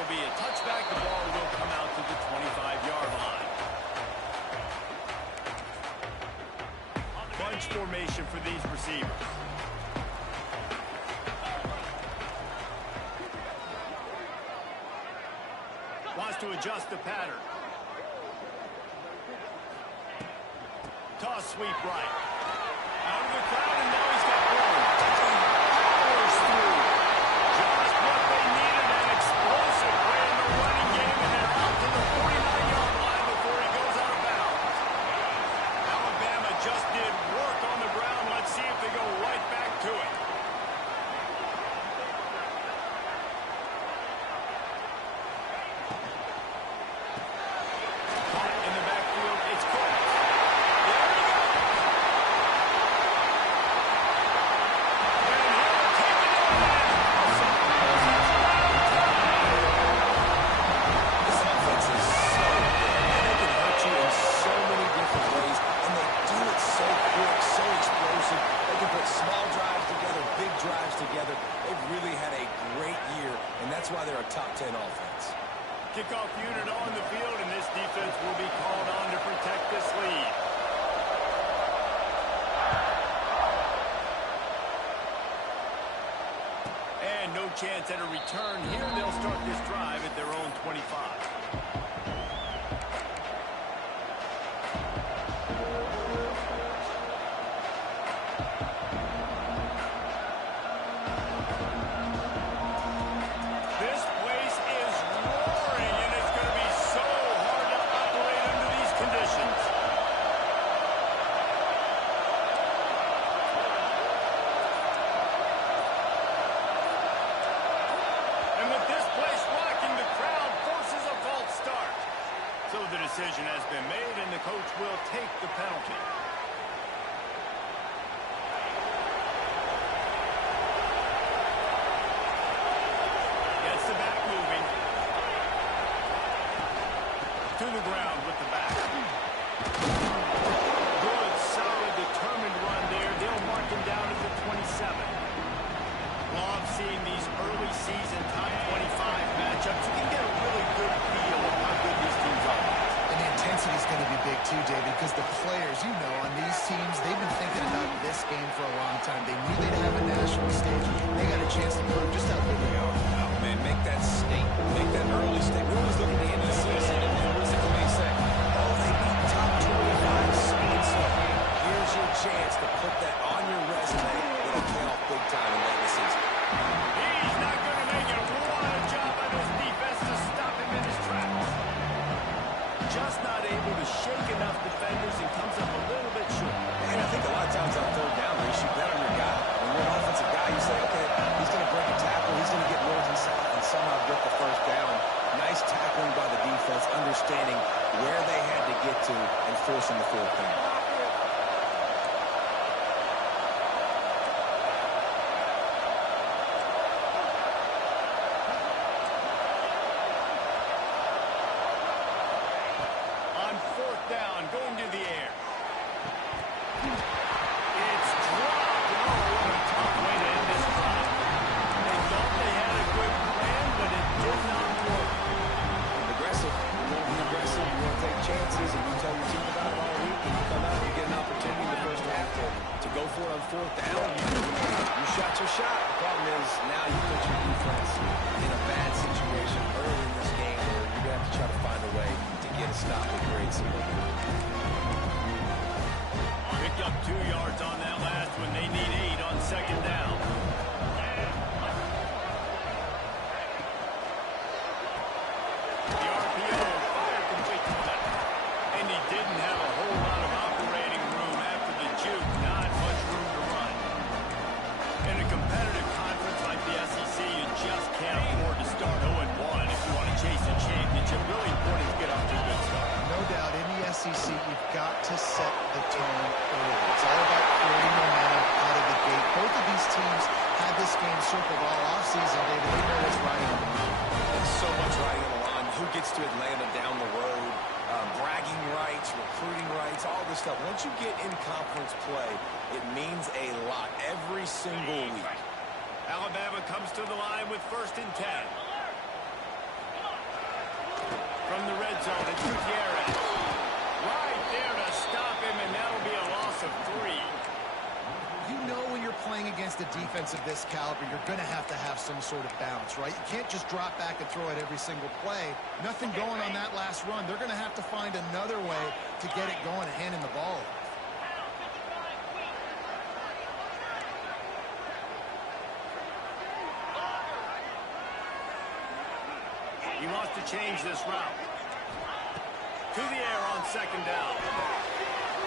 it'll be a touchback. The ball will come out to the 25-yard line. Bunch formation for these receivers. Wants to adjust the pattern. Toss sweep right. Out of the crowd, and now he's got room. Powers through. Just what they needed, an explosive play in the running game, and they're out to the 49-yard line before he goes out of bounds. Alabama just did work on the ground. Let's see if they go right back to it. Kickoff unit on the field, and this defense will be called on to protect this lead. And no chance at a return here. They'll start this drive at their own 25. Decision has been made, and the coach will take the penalty. Gets the back moving. To the ground with the back. Good, solid, determined run there. They'll mark him down at the 27. Love seeing these early season top 25 matchups. You can get a really good feel of how good these teams are. Intensity is going to be big too, David, because the players, you know, on these teams, they've been thinking about this game for a long time. They knew they'd have a national stage. They got a chance to prove just how good they are. Oh, man, make that statement. Make that early statement. We always look at the end of the season, and what does the committee say? Oh, they beat top 25 so here's your chance to put that on your resume. It'll pay off big time in late in the season. He's not going to make it. What a job by this defense to stop him in his tracks. Just not able to shake enough defenders and comes up a little bit short. And I think a lot of times on third down, you should bet on your guy. When you're an offensive guy, you say, okay, he's going to break a tackle, he's going to get north and south and somehow get the first down. Nice tackling by the defense, understanding where they had to get to and forcing the fourth down. Going to the air. It's dropped. Oh, what a tough way to end this drive. They thought they had a good plan, but it did not work. Aggressive. You want to be aggressive. You want to take chances, and you tell your team about it all week, and you come out and you get an opportunity in the first half to go for it on fourth down. You shot your shot. The problem is now you put your defense in a bad situation early in this game where you're going to have to try to find a way to get a stop and create some momentum. Picked up 2 yards on that last one. They need 8 on second down. The RPO fired complete to that. And he didn't have a whole lot of operating room after the juke. Not much room to run. In a competitive conference like the SEC, you just can't afford to start 0-1 if you want to chase a championship. Really important to get off to a good start. No doubt, in the SEC, you've got to set the tone early. It's all about creating momentum out of the gate. Both of these teams had this game circled all offseason, David. They know what's riding on the line. There's so much riding on the line. Who gets to Atlanta down the road? Bragging rights, recruiting rights, all this stuff. Once you get in conference play, it means a lot every single week. Alabama comes to the line with 1st and 10. from the red zone. It's Gutierrez. Right there to stop him, and that'll be a loss of 3. You know when you're playing against a defense of this caliber, you're going to have some sort of balance, right? You can't just drop back and throw it every single play. Nothing going on that last run. They're going to have to find another way to get it going and handing the ball off. He wants to change this route. To the air on second down.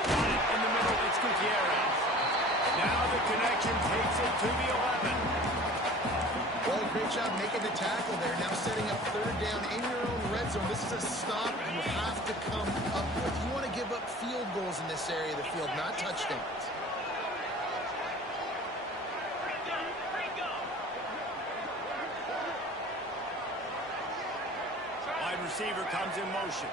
In the middle, it's Gutierrez. Now the connection takes it to the 11. Well, great job making the tackle there. Now setting up third down in your own red zone. This is a stop you have to come up with. You want to give up field goals in this area of the field, not touchdowns. Wide receiver comes in motion.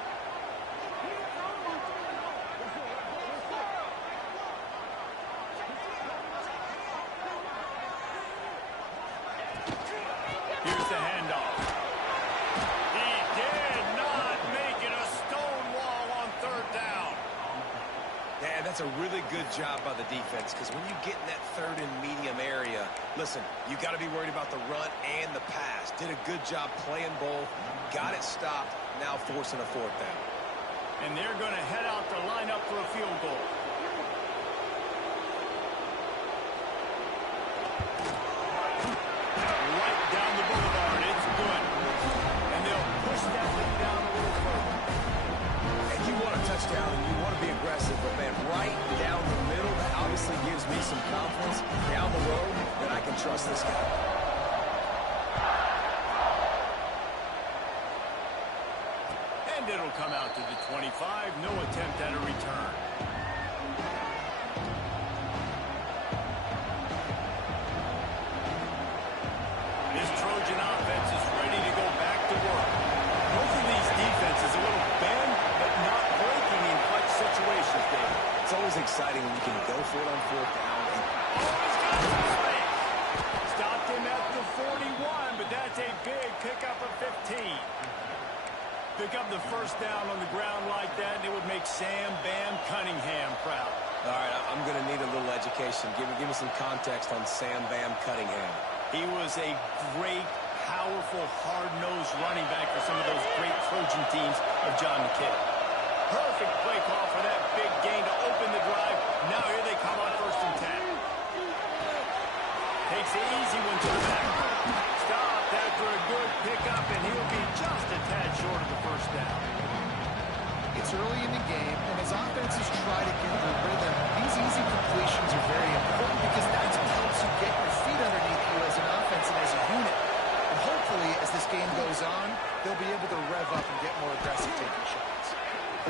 Here's the handoff. He did not make it a stone wall on third down. Yeah, that's a really good job by the defense, because when you get in that third and medium area, listen, you got to be worried about the run and the pass. Did a good job playing both, got it stopped, now forcing a fourth down. And they're going to head out to line up for a field goal. Right down the boulevard. It's good. And they'll push that thing down a little further. And you want a touchdown and you want to be aggressive, but man, right down the middle, that obviously gives me some confidence down the road that I can trust this guy. And it'll come out to the 25. No attempt at a return. This Trojan offense is ready to go back to work. Both of these defenses a little bend, but not breaking in clutch situations, David. It's always exciting when you can go for it on fourth down. Oh, he's got some space. Stopped him at the 41, but that's a big pickup of 15. Pick up the first down on the ground like that, and it would make Sam Bam Cunningham proud. All right, I'm going to need a little education. Give me some context on Sam Bam Cunningham. He was a great, powerful, hard-nosed running back for some of those great Trojan teams of John McKay. Perfect play call for that big gain to open the drive. Now here they come on 1st and 10. Takes the easy one to the back. Stopped after a good pickup, and he'll be just a tad short of the first down. It's early in the game, and as offenses try to get their rhythm, these easy completions are very important because that's what helps you get your feet underneath you as an offense and as a unit. And hopefully, as this game goes on, they'll be able to rev up and get more aggressive taking shots.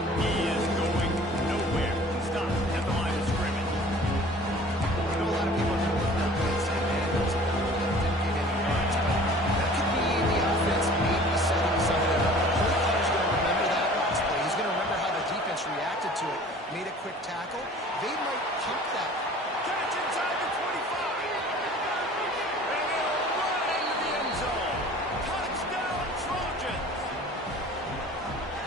He is going nowhere. Stop at the line of scrimmage. I know a lot of people are going to look at that and say, man, those didn't get any yards. But that could be the offense maybe setting something up. Holt's going to remember that last play. He's going to remember how the defense reacted to it, made a quick tackle. They might pump that. Catch inside the 25. And he'll run into the end zone. Touchdown, Trojans.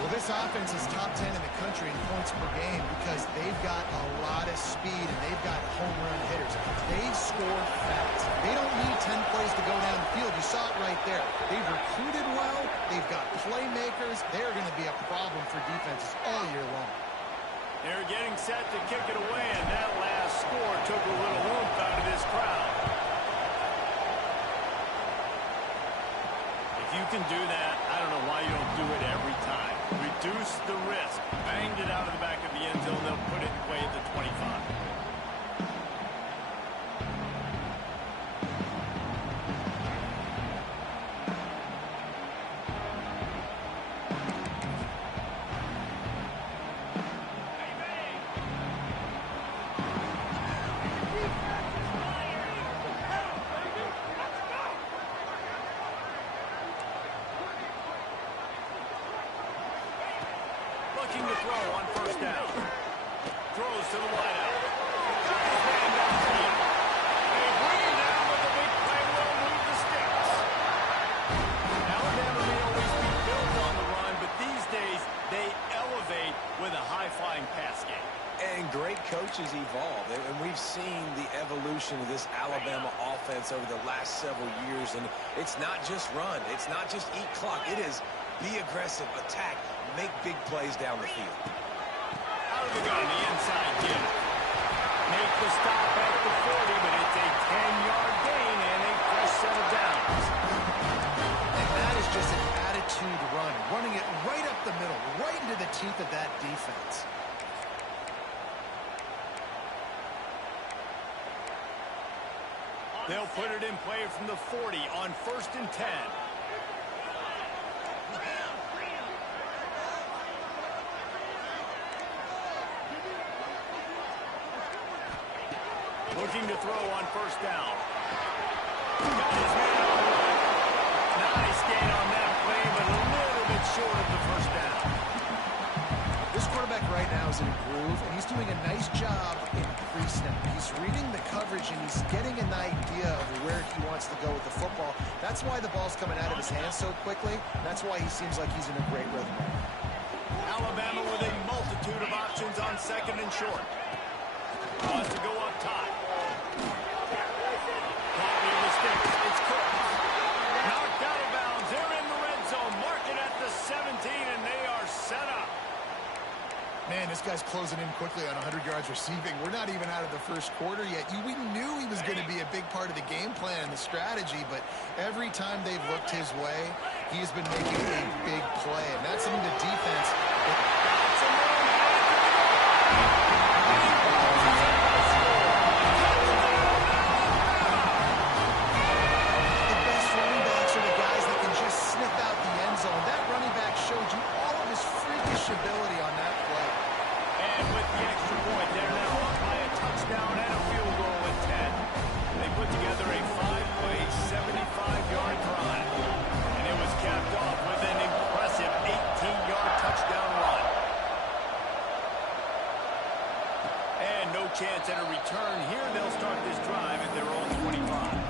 Well, this offense is top 10 in the country in points per game because they've got a lot of speed and they've got home run hitters. They score fast. They don't need 10 plays to go down the field. You saw it right there. They've recruited well. They've got playmakers. They're going to be a problem for defenses all year long. They're getting set to kick it away, and that last score took a little oomph out of this crowd. If you can do that, I don't know why you don't do it every time. Reduce the risk. Banged it out of the back of the end zone. They'll put it away at the 25. Looking to throw on 1st down. Throws to the wideout. Got his man downfield. They bring him down, but the big play will move the sticks. Alabama may always be built on the run, but these evolution of this Alabama offense over the last several years, and it's not just run. It's not just eat clock. It is be aggressive, attack, make big plays down the field. Out of the gun, the inside give. Make the stop at the 40, but it's a 10-yard gain and a fresh set of downs. And that is just an attitude run, running it right up the middle, right into the teeth of that defense. They'll put it in play from the 40 on 1st and 10. Looking to throw on 1st down. Got his man on the run. Nice gain on that play, but a little bit short of the 1st down. This quarterback right now is in a groove, and he's doing a nice job in pre-snap. He's reading the coverage, and he's getting an idea of where he wants to go with the football. That's why the ball's coming out of his hands so quickly. That's why he seems like he's in a great rhythm. Alabama with a multitude of options on 2nd and short. Wants to go up top. Caught mistakes. It's Cook. Knocked out of bounds. They're in the red zone. Mark it at the 17, and they are set up. Man, this guy's closing in quickly on 100 yards receiving. We're not even out of the first quarter yet. We knew he was going to be a big part of the game plan and the strategy, but every time they've looked his way, he's been making a big play, and that's something the defense... The best running backs are the guys that can just sniff out the end zone. That running back showed you all of his freakish ability on that play. And with the extra point, they're now up by a touchdown and a field goal with 10. They put together a 5-play, 75-yard drive. And it was capped off with an impressive 18-yard touchdown run. And no chance at a return here. They'll start this drive at their own 25.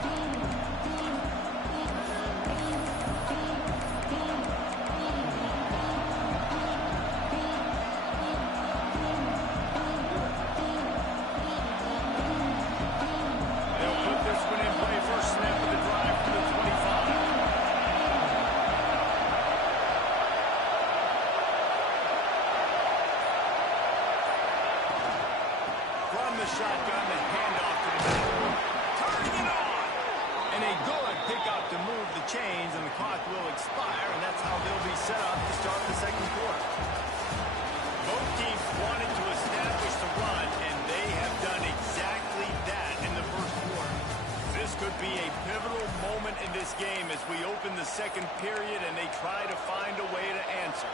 Shotgun, the handoff to the middle. Turning it on. And a good pickup to move the chains, and the clock will expire, and that's how they'll be set up to start the second quarter. Both teams wanted to establish the run, and they have done exactly that in the first quarter. This could be a pivotal moment in this game as we open the second period, and they try to find a way to answer.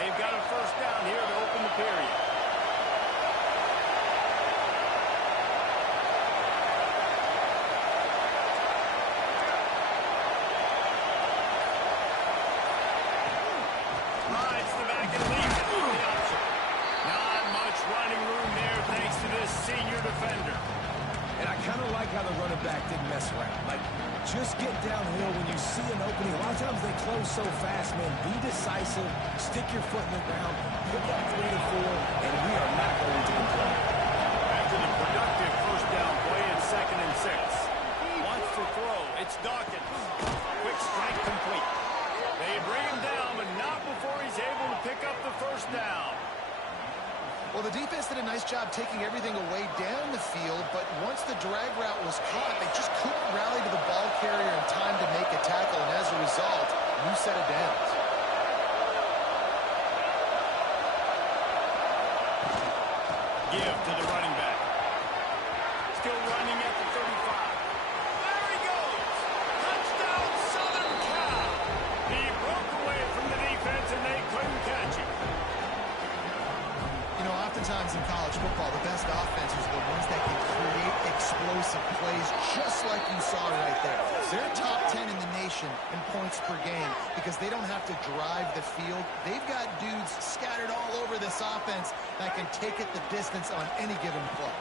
They've got a first down here to open the period. Rides the back and leaves it for the option. Not much running room there thanks to this senior defender. And I kind of like how the running back didn't mess around. Like, just get downhill when you see an opening. A lot of times they close so fast, man. Be decisive, stick your foot in the ground, pick up 3 to 4, and we are not going to complain. After the productive first down play, it's 2nd and 6. Wants to throw. It's Dawkins. Quick strike complete. They bring him down, but not before he's able to pick up the first down. Well, the defense did a nice job taking everything away down the field, but once the drag route was caught, they just couldn't rally to the ball carrier in time to make a tackle, and as a result, new set of downs. Give to the running back. Still running at the 35. There he goes! Touchdown, Southern Cal! He broke away from the defense, and they couldn't catch him. You know, oftentimes in college football, the best offenses are the ones that can create explosive plays, just like you saw right there. They're top 10 in the nation in points per game because they don't have to drive the field. They've got dudes scattered all over this offense that can take it the distance on any given play.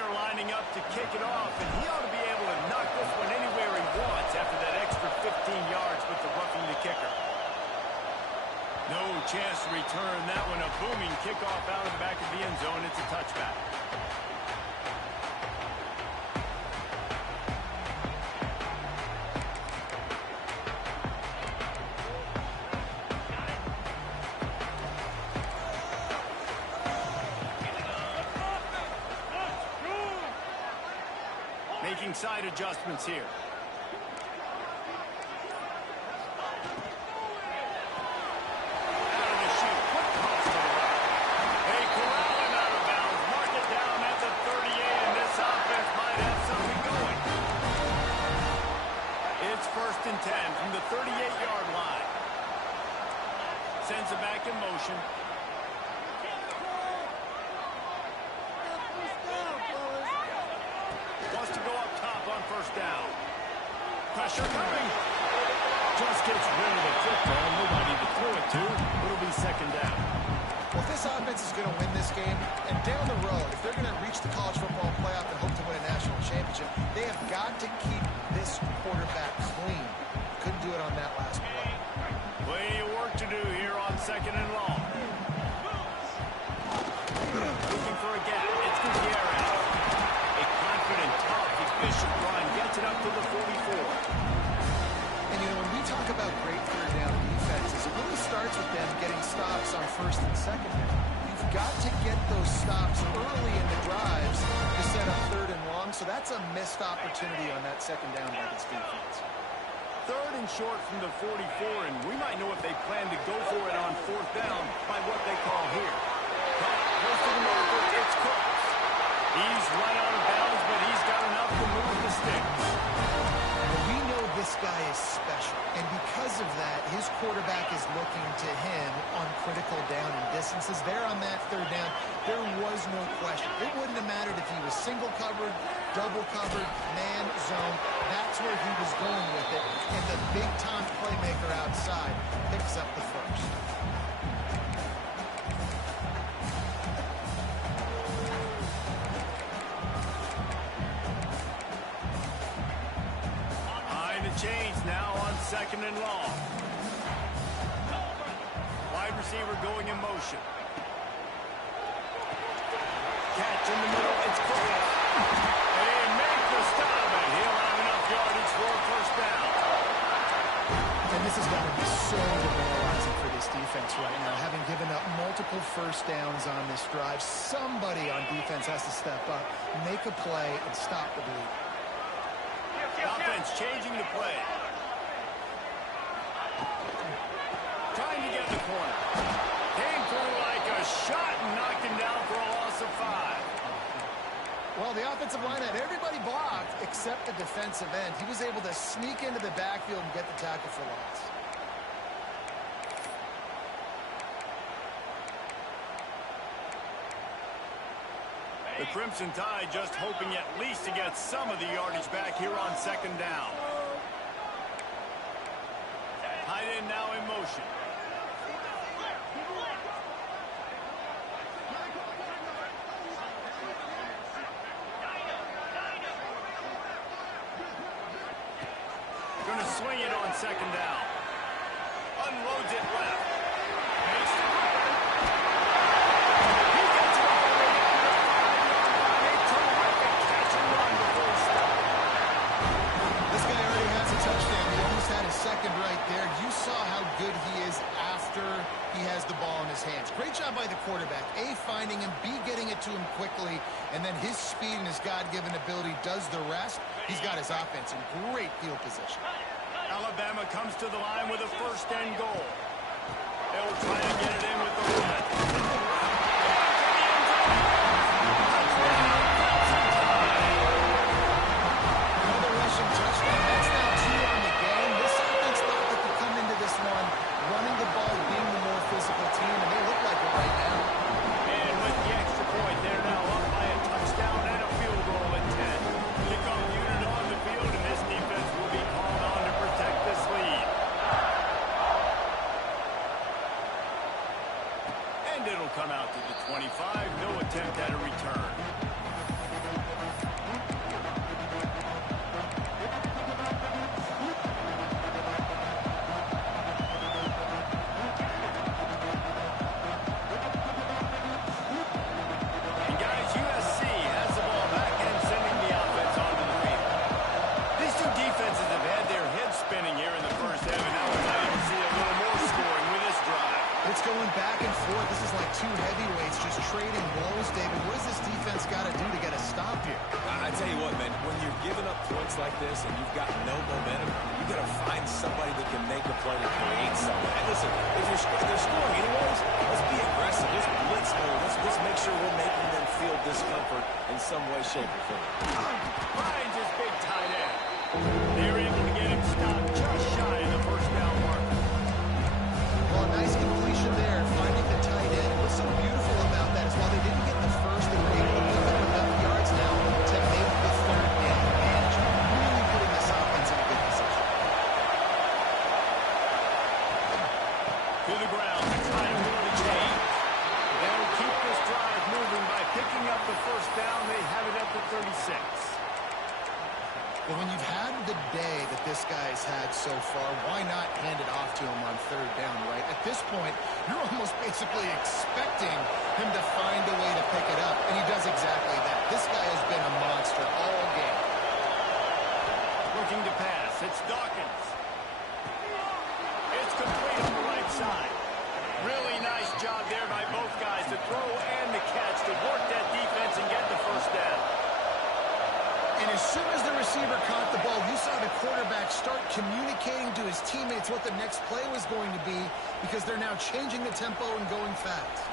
They're lining up to kick it off, and he ought to be able to knock this one anywhere he wants after that extra 15 yards with the roughing the kicker. No chance to return that one. A booming kickoff out of the back of the end zone. It's a touchback. Making side adjustments here. Out of the chute. Quick cross to the right. They corral him out of bounds. Mark it down at the 38, and this offense might have something going. It's 1st and 10 from the 38-yard line. Sends it back in motion. Wants to go up top on 1st down. Pressure coming. Just gets rid of the football. Nobody to throw it to. It'll be 2nd down. Well, if this offense is going to win this game, and down the road, if they're going to reach the college football playoff and hope to win a national championship, they have got to keep this quarterback clean. Couldn't do it on that last play. Plenty of work to do here on 2nd and long. Looking for a gap. It's Gutierrez. A confident, tough, efficient run gets it up to the 44. And, you know, when we talk about great third down defenses, it really starts with them getting stops on 1st and 2nd down. You've got to get those stops early in the drives to set up 3rd and long, so that's a missed opportunity on that 2nd down by this defense. 3rd and short from the 44, and we might know if they plan to go for it on 4th down by what they call here. Close to the marker, it's Cooks. He's run out of bounds, but he's got enough to move the sticks. Well, we know this guy is special, and because of that, his quarterback is looking to him on critical down and distances. There on that 3rd down, there was no question. It wouldn't have mattered if he was single covered, double covered, man, zone. That's where he was going with it, and the big-time playmaker outside picks up the 1st. Change now on 2nd and long. Wide receiver going in motion. Catch in the middle. It's Cooks. They make the stop, and he'll have enough yardage for a 1st down. And this has got to be so demoralizing for this defense right now. Having given up multiple 1st downs on this drive, somebody on defense has to step up, make a play, and stop the bleed. Offense changing the play. Trying to get in the corner. Came through like a shot and knocked him down for a loss of 5. Well, the offensive line had everybody blocked except the defensive end. He was able to sneak into the backfield and get the tackle for loss. The Crimson Tide just hoping at least to get some of the yardage back here on 2nd down. Tight end now in motion. Going to swing it on 2nd down. Unloads it left. Makes the second right there. You saw how good he is after he has the ball in his hands. Great job by the quarterback. A, finding him, B, getting it to him quickly, and then his speed and his God-given ability does the rest. He's got his offense in great field position. Alabama comes to the line with a 1st and goal. They'll try to get it in with the run. Another rushing touchdown. That's now 2 on the game. This offense thought they could come into this one running the ball, being the more physical team, and they look like it right now. And with the extra point, they're now up by a touchdown and a field goal at 10. Kickoff unit on the field, and this defense will be called on to protect this lead. And it'll come out to the 25. No attempt at a return. going back and forth. This is like two heavyweights just trading blows, David. What does this defense got to do to get a stop here? I tell you what, man, when you're giving up points like this and you've got no momentum, you got to find somebody that can make a play to create something. And listen, if they're scoring anyways, let's be aggressive. Let's blitz mode. Let's make sure we're making them feel discomfort in some way, shape, or form. Finds his big tight end. They're able to get him stopped just shy of the first down mark. Well, a nice completion there, finding the tight end. What's so beautiful about that is while they didn't get the first, they were able to move up enough yards now to make the third down manageable. Really putting this offense in a good position. To the ground, trying to move the chain. They'll keep this drive moving by picking up the first down. They have it at the 36. But when you've had the day that this guy's had so far, why not hand it off to him on third down, right? At this point, you're almost basically expecting him to find a way to pick it up, and he does exactly that. This guy has been a monster all game. Looking to pass. It's Dawkins. It's complete on the right side. Really nice job there by both guys to throw and the catch to work that defense and get the first down. And as soon as the receiver caught the ball, you saw the quarterback start communicating to his teammates what the next play was going to be because they're now changing the tempo and going fast.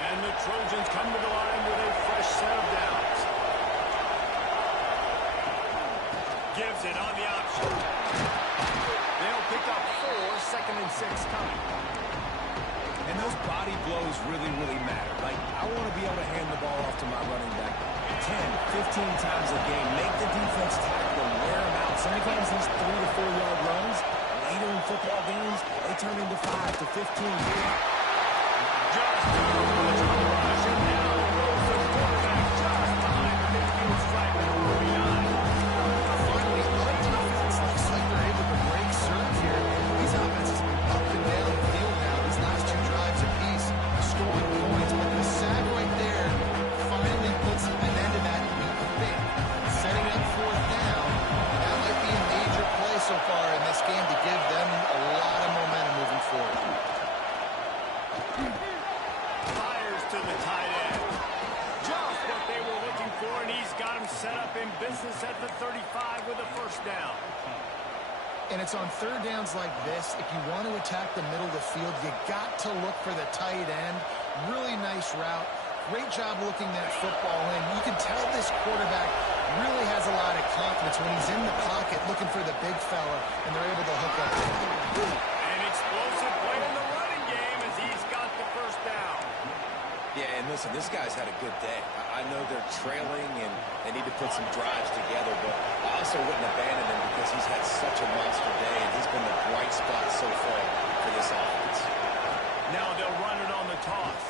And the Trojans come to the line with a fresh set of downs. Gives it on the option. They'll pick up 4, 2nd and 6 coming. And those body blows really, really matter. Like, I want to be able to hand the ball off to my running back 10, 15 times a game. Make the defense tackle and wear them out. Sometimes these 3 to 4 yard runs, later in football games, they turn into 5 to 15. Just too much of a rush, and now goes the quarterback just behind the midfield stripe at 49. Finally, our defense looks like they're able to break serve here. These offenses have been up and down the field now. These last 2 drives apiece, scoring points, but the sack right there finally puts an end to that. Big. Setting up 4th down. That might be a major play so far in this game to give them a lot of momentum moving forward. Fires to the tight end. Just what they were looking for, and he's got him set up in business at the 35 with a first down. And it's on third downs like this, if you want to attack the middle of the field, you got to look for the tight end. Really nice route. Great job looking that football in. You can tell this quarterback really has a lot of confidence when he's in the pocket looking for the big fella, and they're able to hook up. An explosive play in the running game as he's got the first down. Yeah, and listen, this guy's had a good day. I know they're trailing and they need to put some drives together, but I also wouldn't abandon him because he's had such a monster day, and he's been the bright spot so far for this offense. Now they'll run it on the toss.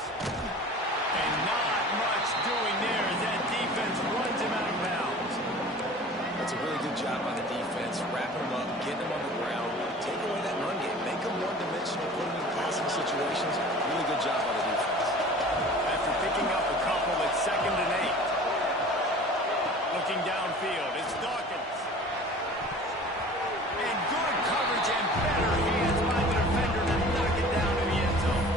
And not much doing there as that defense runs him out of bounds. That's a really good job by the defense, wrapping him up, getting him on the ground, take away that run game, make him one-dimensional, put him in passing situations. Really good job by the defense. After picking up a couple, it's 2nd and 8. Looking downfield, it's Dawkins. And good coverage and better hands by the defender to knock it down in the end zone.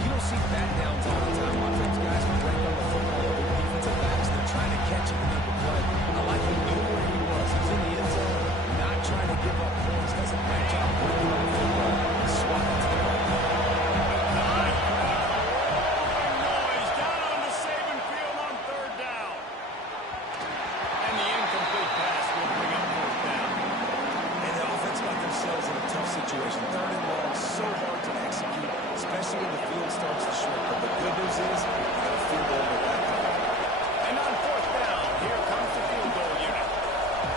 You don't see bat downs all the time. Offense guys can break on the football with defensive backs. They're trying to catch it and make a play. I like he knew where he was. He's in the end zone, not trying to give up points. Does a great job breaking on the football and swatting to the right. Noise down on the Saban field on 3rd down. And the incomplete pass will bring up 4th down. And the offense got themselves in a tough situation. 3rd and long, so hard to execute, especially when the field starts to shrink. But the good news is, you got a field goal to back up. And on 4th down, here comes the field goal unit.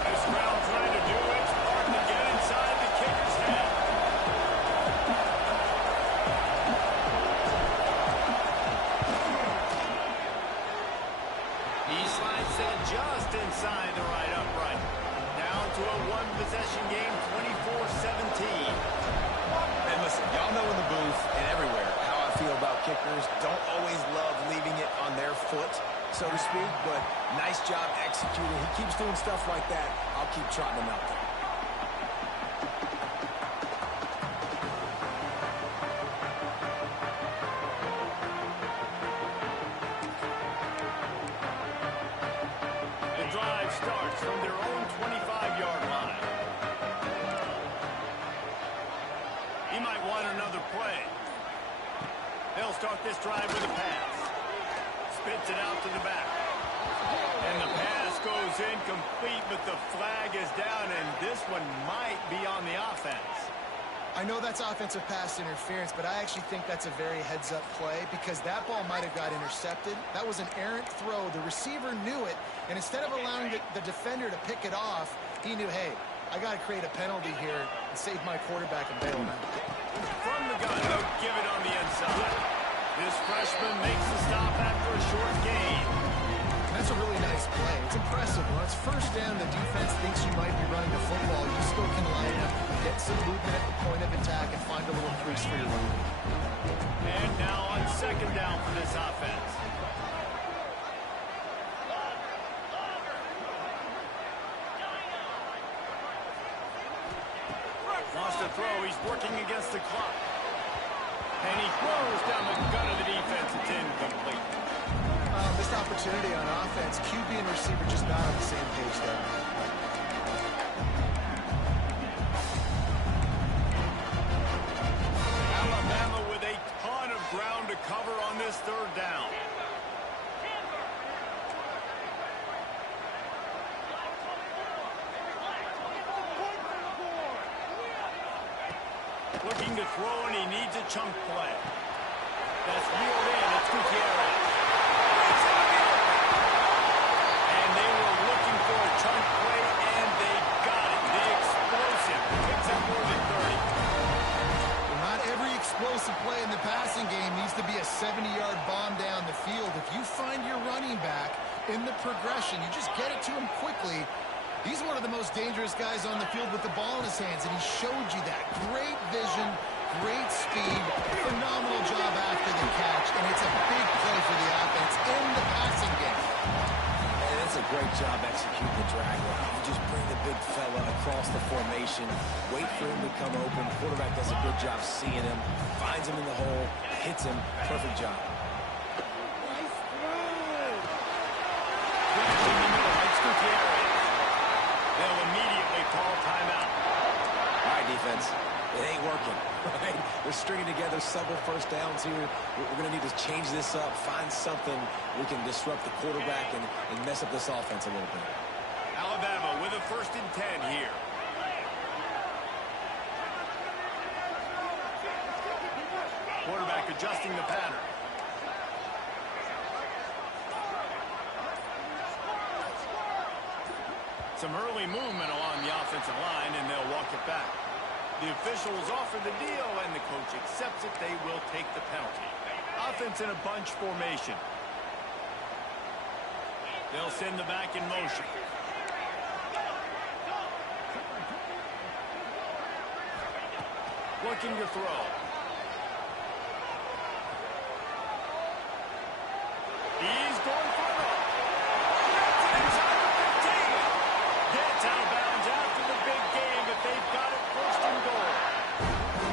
This round trying to do its part to get inside the kicker's head. He slides that just inside the right upright. Down to a 1-possession game, 24-17. And listen, y'all know in the booth and everywhere how I feel about kickers. Don't always love leaving it on their foot, so to speak, but nice job executing. He keeps doing stuff like that. I'll keep trotting him out there. side with a pass. Spits it out to the back. And the pass goes incomplete, but the flag is down, and this one might be on the offense. I know that's offensive pass interference, but I actually think that's a very heads-up play because that ball might have got intercepted. That was an errant throw. The receiver knew it, and instead of allowing the defender to pick it off, he knew, hey, I got to create a penalty here and save my quarterback and bail now. From the gun, they'll give it on the inside. This freshman makes the stop after a short gain. That's a really nice play. It's impressive. When it's first down, the defense thinks you might be running the football. You still can line up, get some movement at the point of attack, and find a little crease for your run. And now on second down for this offense. Wants to throw. He's working against the clock. And he throws down the gun of the defense. It's incomplete. Missed opportunity on offense. QB and receiver just not on the same page there. Alabama with a ton of ground to cover on this third down. Looking to throw, and he needs a chunk play. That's reeled in. It's Gutierrez. And they were looking for a chunk play, and they got it. The explosive picks up more than 30. Well, not every explosive play in the passing game needs to be a 70-yard bomb down the field. If you find your running back in the progression, you just get it to him quickly. He's one of the most dangerous guys on the field with the ball in his hands, and he showed you that. Great vision, great speed, phenomenal job after the catch, and it's a big play for the offense in the passing game. And that's a great job executing the drag route. You just bring the big fella across the formation, wait for him to come open. The quarterback does a good job seeing him, finds him in the hole, hits him. Perfect job. Nice throw. In the middle, it's Gutierrez. They'll immediately call timeout. All right, defense. It ain't working. Right? We're stringing together several first downs here. We're going to need to change this up, find something we can disrupt the quarterback and mess up this offense a little bit. Alabama with a 1st and 10 here. Quarterback adjusting the pattern. Some early movement along the offensive line, and they'll walk it back. The officials offer the deal, and the coach accepts it. They will take the penalty. Offense in a bunch formation. They'll send the back in motion. Looking to throw. He's going for it. Gets it inside the 15. Gets out of bounds after the big game, but they've got it 1st and goal.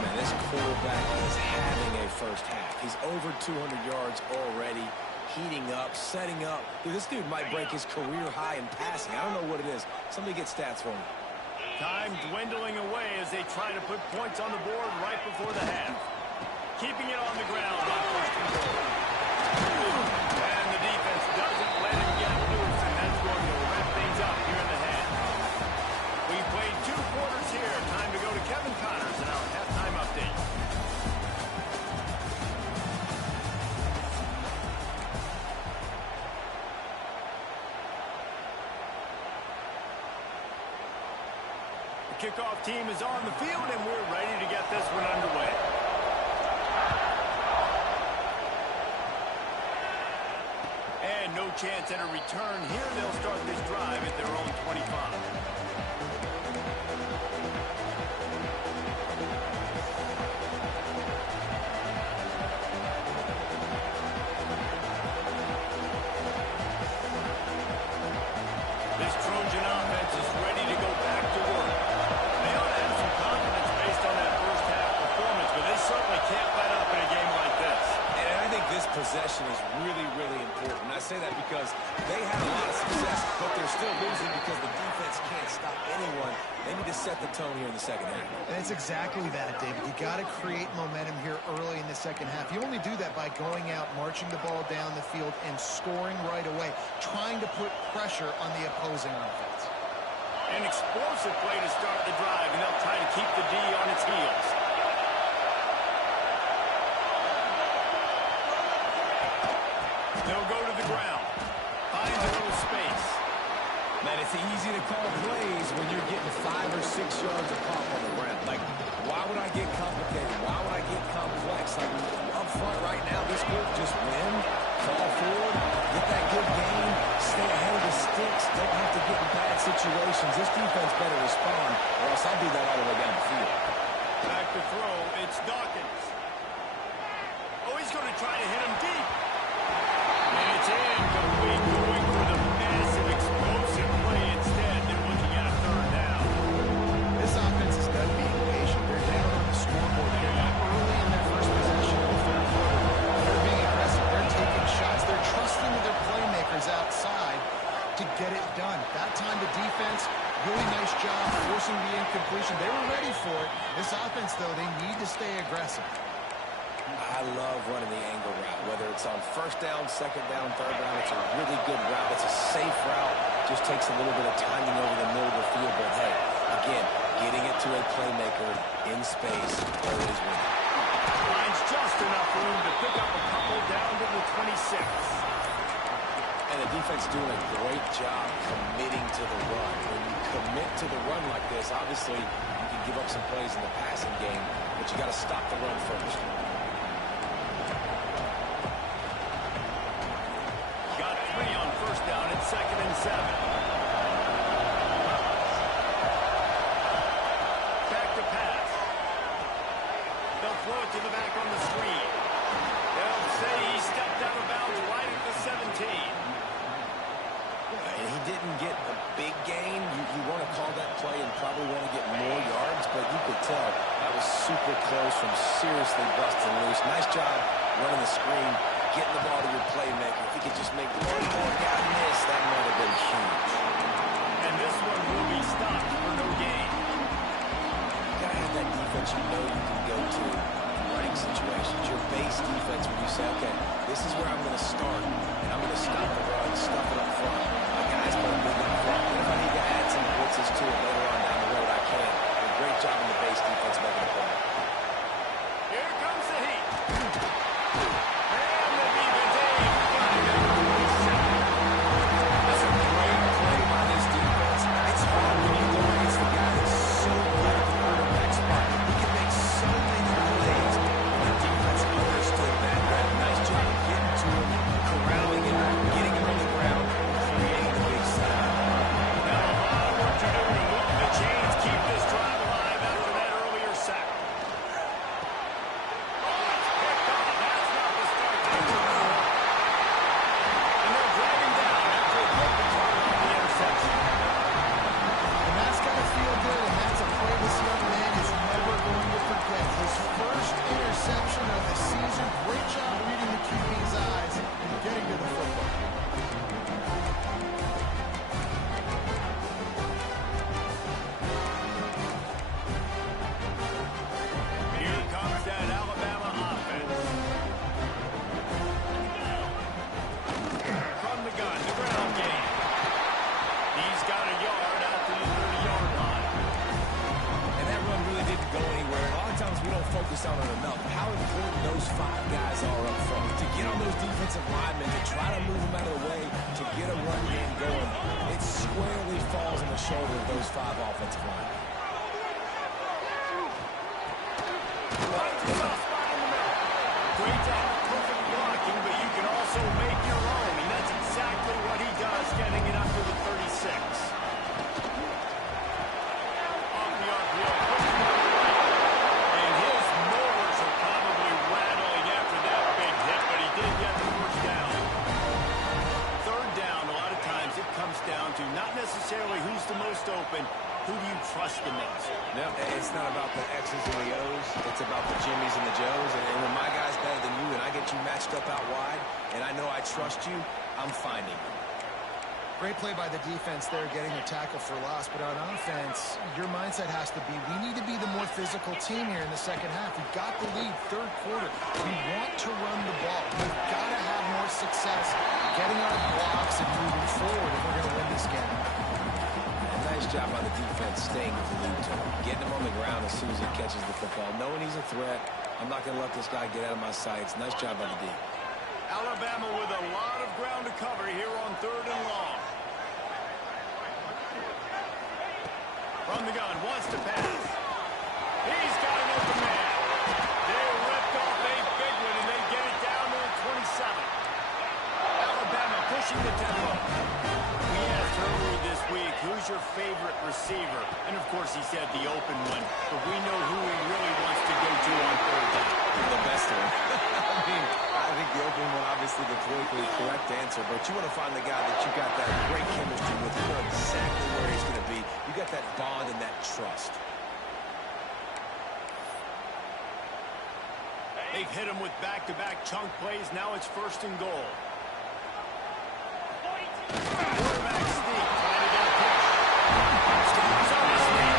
Man, this quarterback is having a first half. He's over 200 yards already, heating up, setting up. Dude, this dude might break his career high in passing. I don't know what it is. Somebody get stats for me. Time dwindling away as they try to put points on the board right before the half. Keeping it on the ground on 1st and goal. And the defense doesn't let him get loose, and that's going to wrap things up here in the half. We played 2 quarters here. Time to go to Kevin Connors in our halftime update. The kickoff team is on the field, and we're ready to get this one underway. And no chance at a return here. They'll start this drive at their own 25. This Trojan offense is ready to go back to work. They ought to have some confidence based on that first half performance, but they certainly can't let up in a game like this. And I think this possession is really, really important. I say that because they had a lot of success, but they're still losing because the defense can't stop anyone. They need to set the tone here in the second half. And it's exactly that, David. You got to create momentum here early in the second half. You only do that by going out, marching the ball down the field, and scoring right away, trying to put pressure on the opposing offense. An explosive play to start the drive, and they'll try to keep the D on its heels. They'll go to the ground. Finds a little space. Man, it's easy to call plays when you're getting 5 or 6 yards of pop on the ground. Like, why would I get complicated? Why would I get complex? Like, up front right now, this group just win, fall forward, get that good gain, stay ahead of the sticks, don't have to get in bad situations. This defense better respond, or else I'll do that all the way down the field. Back to throw. It's Dawkins. Oh, he's going to try to hit him deep. And it's incomplete, going for the massive explosive play instead. They're looking at a third down. This offense is done being patient. They're down on the scoreboard here, not early in their first possession of the third quarter. They're being aggressive. They're taking shots. They're trusting their playmakers outside to get it done. That time the defense, really nice job forcing the incompletion. They were ready for it. This offense, though, they need to stay aggressive. I love running the angle route, whether it's on first down, second down, third down. It's a really good route. It's a safe route. Just takes a little bit of timing over the middle of the field. But, hey, again, getting it to a playmaker in space always wins. Finds just enough room to pick up a couple down to the 26. And the defense doing a great job committing to the run. When you commit to the run like this, obviously you can give up some plays in the passing game, but you got to stop the run first. Got 3 on first down at 2nd and 7. Back to pass. They'll throw it to the back on the screen. They'll say he stepped out of bounds right at the 17. And he didn't get a big gain. You want to call that play and probably want to get more yards, but you could tell that was super close from seriously busting loose. Nice job running the screen, getting the ball to your playmaker. If he could just make one more guy miss, that might have been huge. And this one will be stopped for no gain. You got to have that defense you know you can go to in running situations. Your base defense when you say, okay, this is where I'm going to start, and I'm going to stop the run, stuff it up front. My guys going to move up front. And if I need to add some blitzes to it later on down the road, I can. But great job in the base defense making a play. Here comes the heat. And the defense aimed. That's a great play by this defense. It's hard when you go against the guy that's so good at the quarterback spot. He can make so many plays. And the defense understood that. Nice job of getting to him, corralling him, getting him on the ground, creating the big stop. Now a lot of work to do to move the chains, keep this drive alive after that earlier sack. Oh, it's picked off. That's not the start they were for. And they'll drag him down after a quick return on the interception. And that's got to feel good, and that's a play this young man is never going to forget. His first interception of the season. Great job reading the QB's eyes and getting to the football. Here comes that Alabama offense. From the gun, the ground game. He's got a yard out to the 30-yard line. And that run really didn't go anywhere. A lot of times we don't focus on it enough. How important those 5 guys are up front. To get on those defensive linemen, to try to move them out of the way, to get a run game going. It squarely falls on the shoulder of those 5 offensive linemen. Finds a soft spot in the middle. Great to have perfect blocking, but you can also make your own, and that's exactly what he does, getting it up to the 36. Off the RPO, pushing to the right. And his motors are probably rattling after that big hit, but he did get the first down. Third down, a lot of times it comes down to not necessarily who's the most open, who do you trust the most? No, it's not about the X's and the O's. It's about the Jimmies and the Joes. And when my guy's better than you and I get you matched up out wide and I know I trust you, I'm finding you. Great play by the defense there, getting the tackle for loss. But on offense, your mindset has to be, we need to be the more physical team here in the second half. We've got the lead, third quarter. We want to run the ball. We've got to have more success getting our blocks and moving forward if we're going to win this game. And nice job by the defense staying with the lead total. Getting him on the ground as soon as he catches the football. Knowing he's a threat, I'm not going to let this guy get out of my sights. Nice job by the D. Alabama with a lot of ground to cover here on 3rd and long. From the gun, wants to pass. He's got an open man. They ripped off a big one, and they get it down to the 27. Alabama pushing the tempo. We asked earlier this week, who's your favorite receiver? And, of course, he said the open one. But we know who he really wants to go to on 3rd down. The best one. I think the open one, obviously the politically correct answer, but you want to find the guy that you got that great chemistry with. You know exactly where he's going to be. You got that bond and that trust. They've hit him with back-to-back chunk plays. Now it's 1st and goal. Quarterback sneak, trying to get a push. Stops on his feet.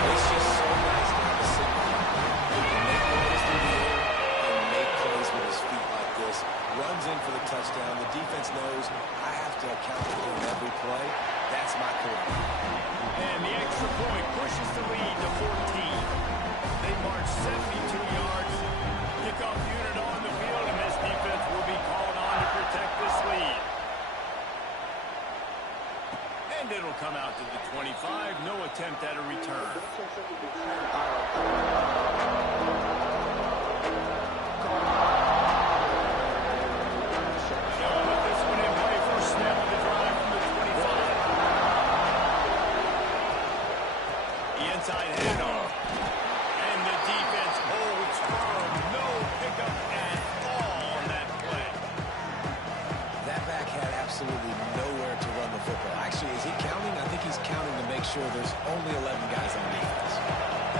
It's just so nice to have a signal. He can make plays through the air and make plays with his feet like this. Runs in for the touchdown. The defense knows I have to account for him every play. That's my quarterback. And the extra point pushes the lead to 14. They march 72 yards. Kickoff unit on the field, and this defense will be called on to protect this lead. And it'll come out to the 25. No attempt at a return. Showing with this one in play for snap of the drive from the 25. The inside handoff. And the defense holds firm. No pickup at all on that play. That back had absolutely nowhere to run the football. Actually, is he counting? I think he's counting to make sure there's only 11 guys on defense.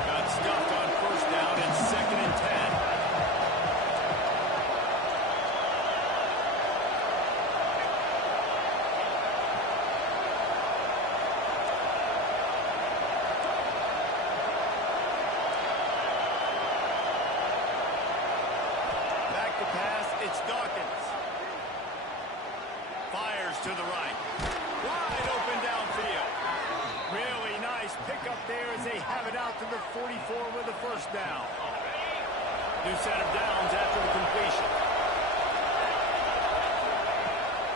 Got stuffed on 1st down and 2nd and 10. Back to pass, it's Dawkins. Fires to the right. Wide open downfield. Really nice pickup there as they have it out to the 44 with a 1st down. New set of downs after the completion.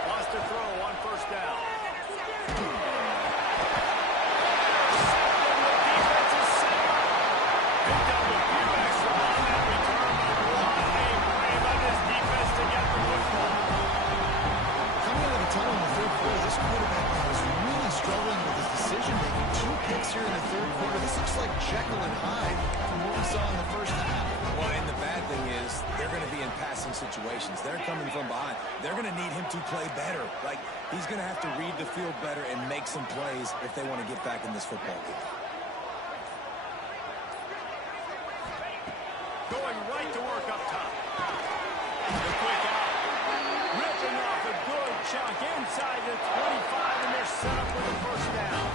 Lost a throw on 1st down. Picked up a few extra on that return, but what a play by this defense to get the football. Coming out of the tunnel in the third quarter, this quarterback was really struggling with his decision-making. 2 picks here in the third quarter. This looks like Jekyll and Hyde from what we saw in the 1st half. Well, and the bad thing is they're going to be in passing situations. They're coming from behind. They're going to need him to play better. Like, he's going to have to read the field better and make some plays if they want to get back in this football game. Going right to work up top. The quick out. Ripping off a good chunk inside the 25, and they're set up with a 1st down.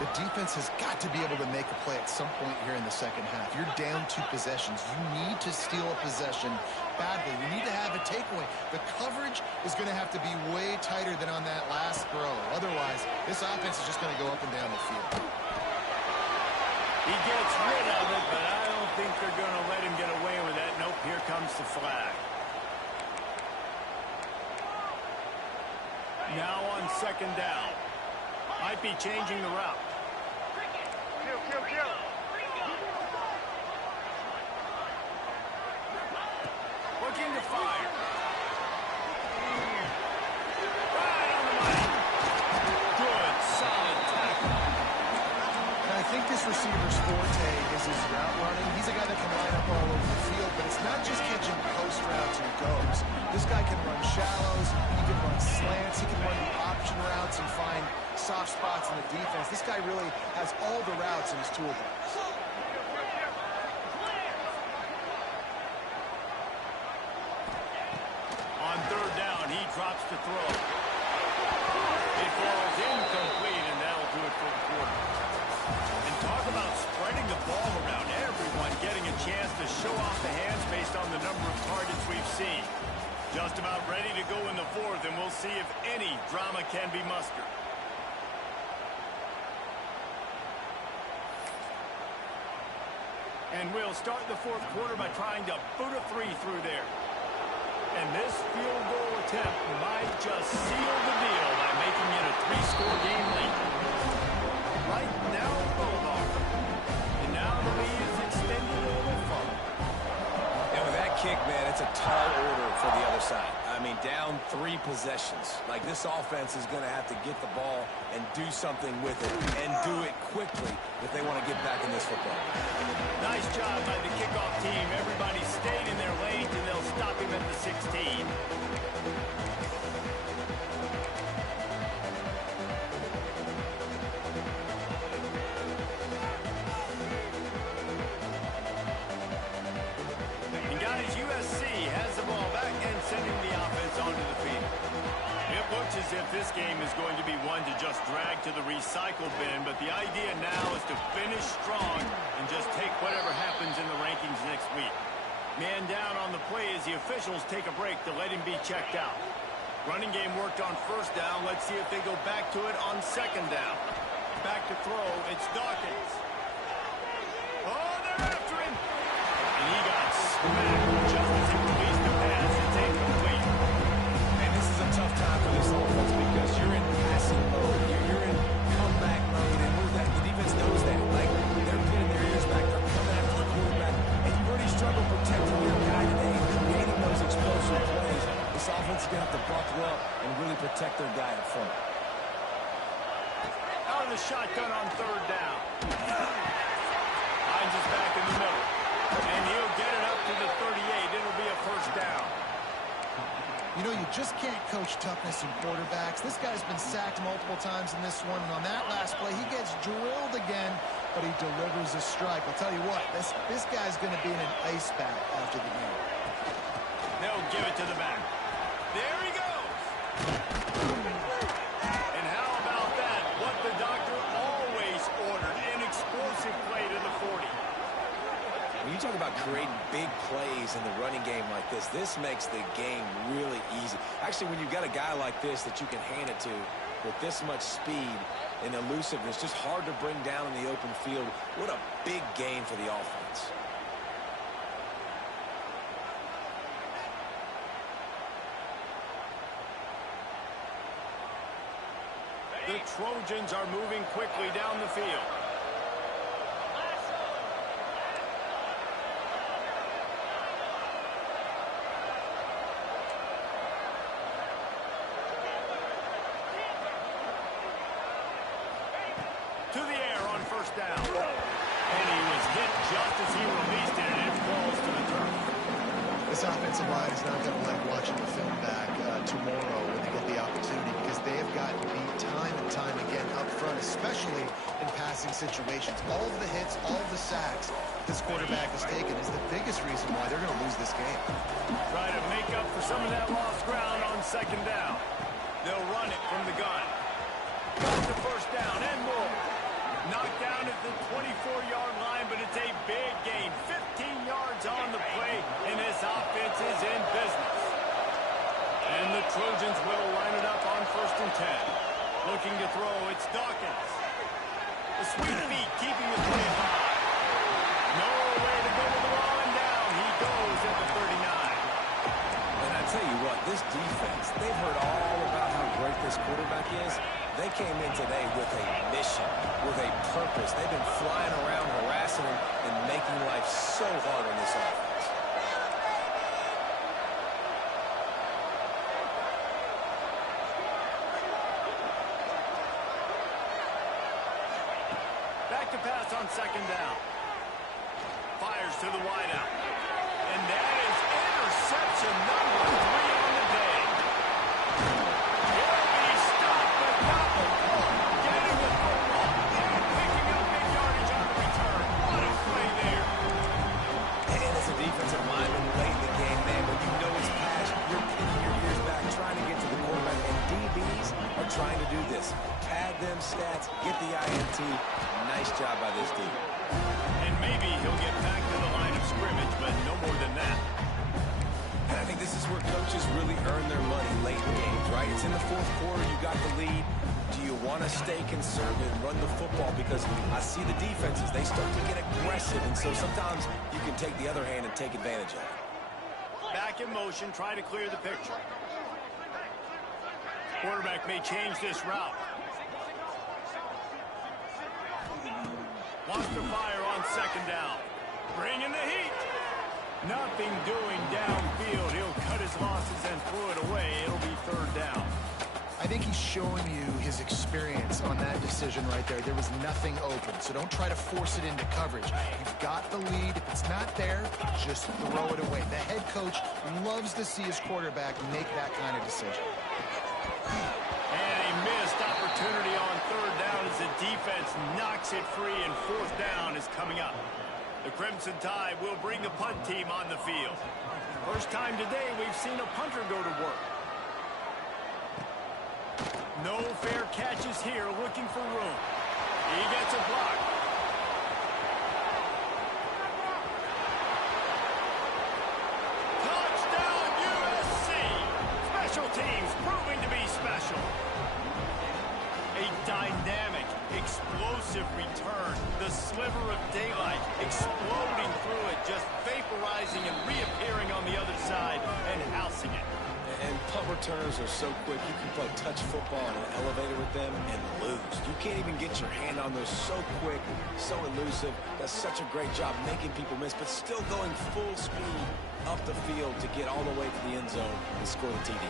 The defense has got to be able to make a play at some point here in the second half. You're down 2 possessions. You need to steal a possession badly. You need to have a takeaway. The coverage is going to have to be way tighter than on that last throw. Otherwise, this offense is just going to go up and down the field. He gets rid of it, but I don't think they're going to let him get away with that. Nope, here comes the flag. Now on 2nd down. Might be changing the route. Looking to fire. Right on the money. Good, solid tackle. And I think this receiver's forte is his route running. He's a guy that can line up all over the field, but it's not just catching post routes and goes. This guy can run shallows, he can run slants, he can run option routes and find soft spots in the defense. This guy really has all the routes in his toolbox. On 3rd down, he drops to throw. It falls incomplete, and that'll do it for the quarter. And talk about spreading the ball around. Everyone getting a chance to show off the hands based on the number of targets we've seen. Just about ready to go in the fourth, and we'll see if any drama can be mustered. And we'll start the fourth quarter by trying to boot a three through there. And this field goal attempt might just seal the deal by making it a three-score game lead. Right now, Boulevard. And now the lead is extended a little further. And with that kick, man, it's a tall order for the other side. I mean, down 3 possessions. Like, this offense is going to have to get the ball and do something with it, and do it quickly if they want to get back in this football. Nice job by the kickoff team. Everybody stayed in their lanes, and they'll stop him at the 16. And guys, USC has the ball back and sending the offense onto the field. It looks as if this game is going to be one to just drag to the recycle bin, but the idea now is to finish strong and just take whatever happens in the rankings next week. Man down on the play as the officials take a break to let him be checked out. Running game worked on first down. Let's see if they go back to it on second down. Back to throw. It's Dawkins. Oh, they're after him. And he got smacked just as he released the pass. It's incomplete. And this is a tough time for this offense because you're in passing mode. You're in comeback mode, and the defense knows that. Like, they're pinning their ears back. They're coming after the quarterback. And you've already struggled protecting your guy today and creating those explosive plays. This offense is going to have to buckle up and really protect their guy up front. Out of the shotgun on third down. Hines is back in the middle. And he'll get it up to the 38. It'll be a first down. You know, you just can't coach toughness in quarterbacks. This guy's been sacked multiple times in this one, and on that last play, he gets drilled again, but he delivers a strike. I'll tell you what, this guy's going to be in an ice bath after the game. They'll give it to the back. There he goes. And how about that? What the doctor always ordered, an explosive play to the 40. When you talk about creating big plays in the running game like this makes the game really easy. Actually, when you've got a guy like this that you can hand it to with this much speed and elusiveness, just hard to bring down in the open field, what a big game for the offense. The Trojans are moving quickly down the field. To the air on first down. And he was hit just as he released it, and it falls to the turf. This offensive line is not going to like watching the film back tomorrow when they get the opportunity, because they have gotten beat time and time again up front, especially in passing situations. All of the hits, all of the sacks this quarterback has taken is the biggest reason why they're going to lose this game. Try to make up for some of that lost ground on second down. They'll run it from the gun. Got the first down and more. Knocked down at the 24-yard line, but it's a big gain. 15 yards on the play, and this offense is in business. And the Trojans will line it up on first and 10. Looking to throw, it's Dawkins. The sweet feet keeping the play high. No way to go with the ball and down. He goes at the 39. And I tell you what, this defense, they've heard all about how great this quarterback is. They came in today with a mission, with a purpose. They've been flying around, harassing him, and making life so hard on this offense. Back to pass on second down. Fires to the wideout. And that is interception number 3 on the day. Will be stopped, but not before getting the football and picking up big yardage on the return. What a play there. And as a defensive lineman late in the game, man, when you know it's pass, you're pinning your ears back, trying to get to the quarterback, and DBs are trying to do this. Nice job by this team. And maybe he'll get back to the line of scrimmage, but no more than that. And I think this is where coaches really earn their money late in games, right? It's in the fourth quarter, you got the lead. Do you want to stay conservative and run the football? Because I see the defenses, they start to get aggressive, and so sometimes you can take the other hand and take advantage of it. Back in motion, try to clear the picture. Quarterback may change this route. Wants to fire on second down. Bring in the heat. Nothing doing downfield. He'll cut his losses and throw it away. It'll be third down. I think he's showing you his experience on that decision right there. There was nothing open, so don't try to force it into coverage. You've got the lead. If it's not there, just throw it away. The head coach loves to see his quarterback make that kind of decision. And a missed opportunity on third down as the defense knocks it free, and fourth down is coming up. The Crimson Tide will bring the punt team on the field. First time today we've seen a punter go to work. No fair catches here, looking for room. He gets a block. Touchdown USC! Special teams proving to be special. A dynamic, explosive return. The sliver of daylight exploding through it, just vaporizing and reappearing on the other side and housing it. And punt returners are so quick, you can play touch football on an elevator with them and lose. You can't even get your hand on those, so quick, so elusive. Does such a great job making people miss, but still going full speed up the field to get all the way to the end zone and score the TD.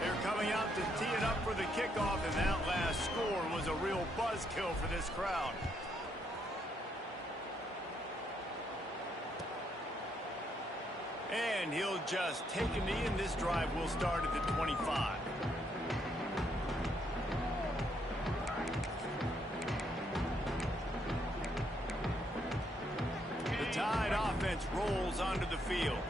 They're coming out to tee it up for the kickoff, and that last score was a real buzzkill for this crowd. And he'll just take a knee, and this drive will start at the 25. The Tide offense rolls onto the field.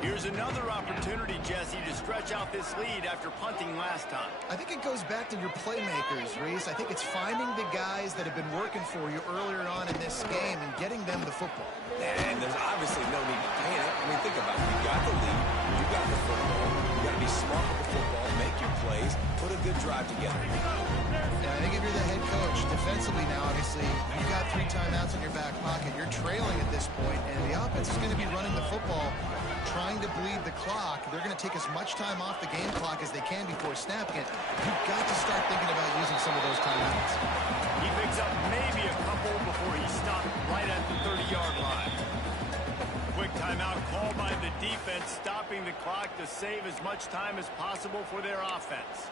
Here's another opportunity, Jesse, to stretch out this lead after punting last time. I think it goes back to your playmakers, Reese. I think it's finding the guys that have been working for you earlier on in this game and getting them the football. And there's obviously no need to panic. I mean, think about it. You got the lead. You got the football. You got to be smart with the football, make your plays, put a good drive together. And I think if you're the head coach, defensively now, obviously, you've got 3 timeouts in your back pocket. You're trailing at this point, and the offense is going to be running the football, trying to bleed the clock. They're going to take as much time off the game clock as they can before snapping it. You've got to start thinking about using some of those timeouts. He picks up maybe a couple before he stopped right at the 30-yard line. Quick timeout called by the defense, stopping the clock to save as much time as possible for their offense.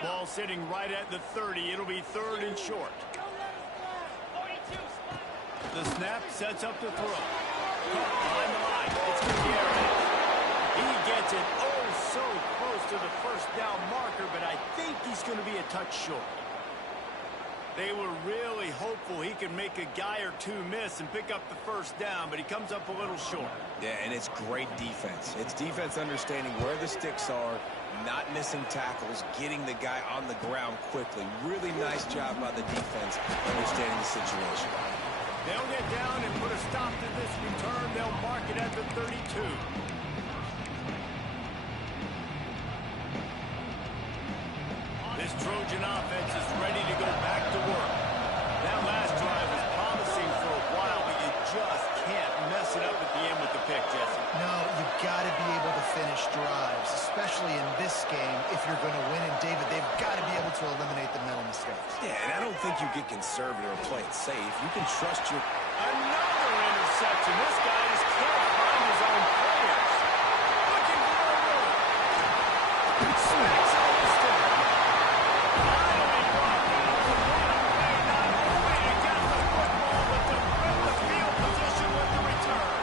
Ball sitting right at the 30. It'll be third and short. The snap sets up the throw. Caught behind the line. It's going to be Aaron. He gets it so close to the first down marker, but I think he's going to be a touch short. They were really hopeful he could make a guy or two miss and pick up the first down, but he comes up a little short. Yeah, and it's great defense. It's defense understanding where the sticks are, not missing tackles, getting the guy on the ground quickly. Really nice job by the defense understanding the situation. They'll get down and put a stop to this return. They'll mark it at the 32. This Trojan offense is ready to go back to work. That last drive was promising for a while, but you just can't mess it up at the end with the pick, Jesse. No, you've got to be able to finish drives, especially in this game. If you're going to win, and David, they've got to be able to eliminate the mental mistakes. Yeah, and I don't think you get conservative or play it safe. You can trust your... Another interception. This guy just can't find his own players. Looking for a room. Smacks it with the stick. Finally brought down the run away. Not only to get the football, but to flip the field position with the return.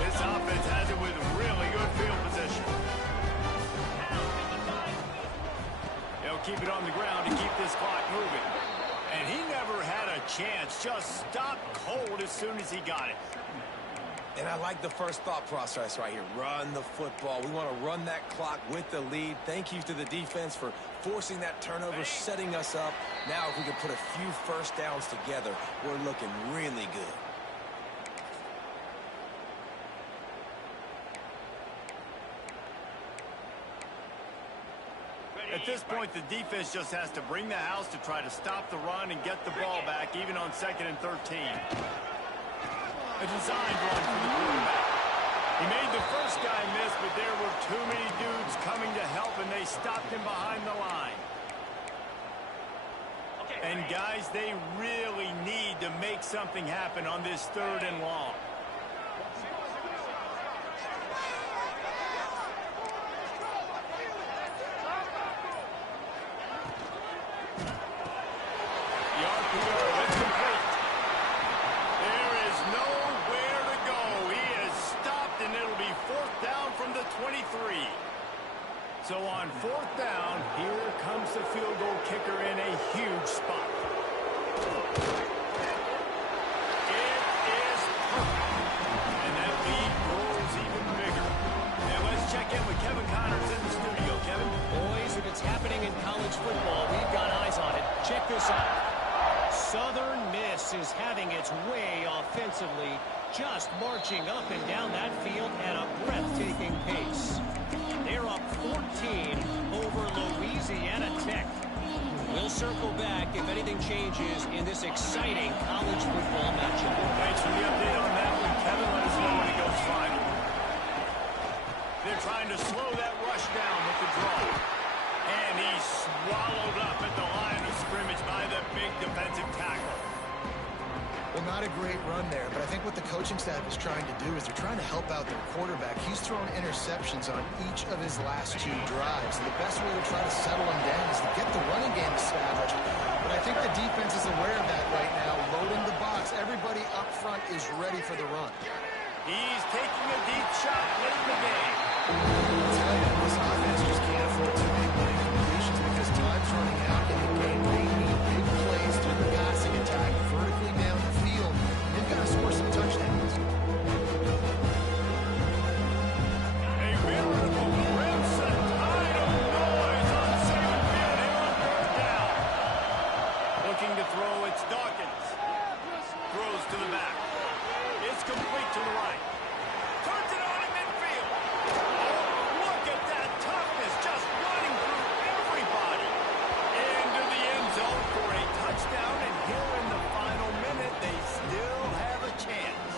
This offense has it with really good field position. They'll keep it on the ground to keep this clock moving. chance. Just stopped cold as soon as he got it. And I like the first thought process right here. Run the football. We want to run that clock with the lead. Thank you to the defense for forcing that turnover, setting us up. Now if we can put a few first downs together, we're looking really good. At this point, the defense just has to bring the house to try to stop the run and get the ball back, even on 2nd and 13. A designed run for the quarterback. He made the first guy miss, but there were too many dudes coming to help, and they stopped him behind the line. And guys, they really need to make something happen on this 3rd and long. So on 4th down, here comes the field goal kicker in a huge spot. It is perfect. And that lead grows even bigger. And let's check in with Kevin Connors in the studio. Kevin? Boys, if it's happening in college football, we've got eyes on it. Check this out. Southern Miss is having its way offensively, just marching up and down that field at a breathtaking pace. They're up 14 over Louisiana Tech. We'll circle back if anything changes in this exciting college football matchup. Thanks for the update on that one, Kevin. Let us know when it goes final. They're trying to slow that rush down with the draw. And he's swallowed up at the line of scrimmage by the big defensive tackle. Well, not a great run there, but I think what the coaching staff is trying to do is they're trying to help out their quarterback. He's thrown interceptions on each of his last 2 drives. And the best way to try to settle him down is to get the running game established. But I think the defense is aware of that right now, loading the box. Everybody up front is ready for the run. He's taking a deep shot late in the game. I'll tell you, this offense just can't afford too many running completions because time's running out in the game. They need big plays through the passing attack, vertically down the field. They've got to score some touchdowns. A veritable crimson tide of noise on Saban Field here on 3rd down. Looking to throw, it's Dawkins. Throws to the back. It's complete to the right. Turns it on in midfield. Oh, look at that toughness, just running through everybody. Into the end zone for a touchdown, and here in the final minute, they still have a chance.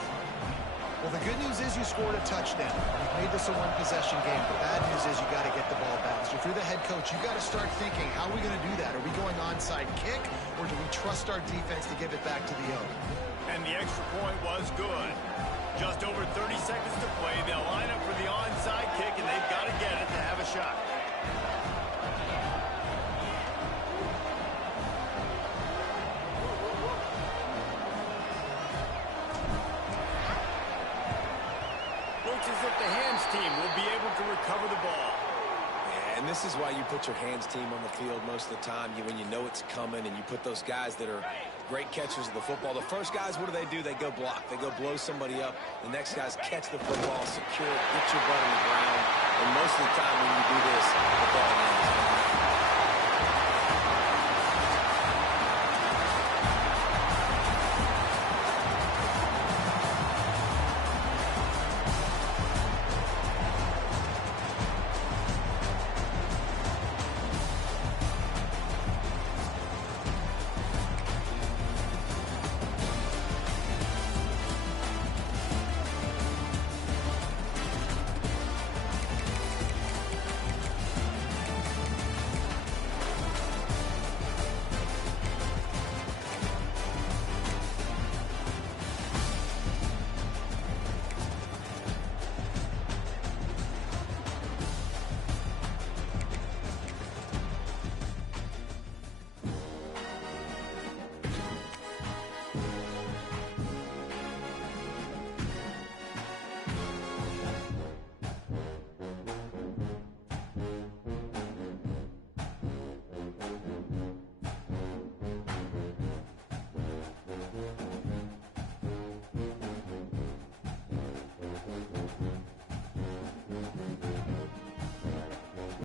Well, the good news is you scored a touchdown. You've made this a one-possession game. The bad news is you got to get the ball back. So if you're the head coach, you got to start thinking, how are we going to do that? Are we going onside kick, or do we trust our defense to give it back to the O? And the extra point was good. Just over 30 seconds to play. They'll line up for the onside kick, and they've got to get it to have a shot. Looks as if the hands team will be able to recover the ball. Yeah, and this is why you put your hands team on the field most of the time. When you know it's coming and you put those guys that are great catchers of the football. The first guys, what do? They go block. They go blow somebody up. The next guys catch the football, secure it, get your butt on the ground. And most of the time when you do this, the ball lands.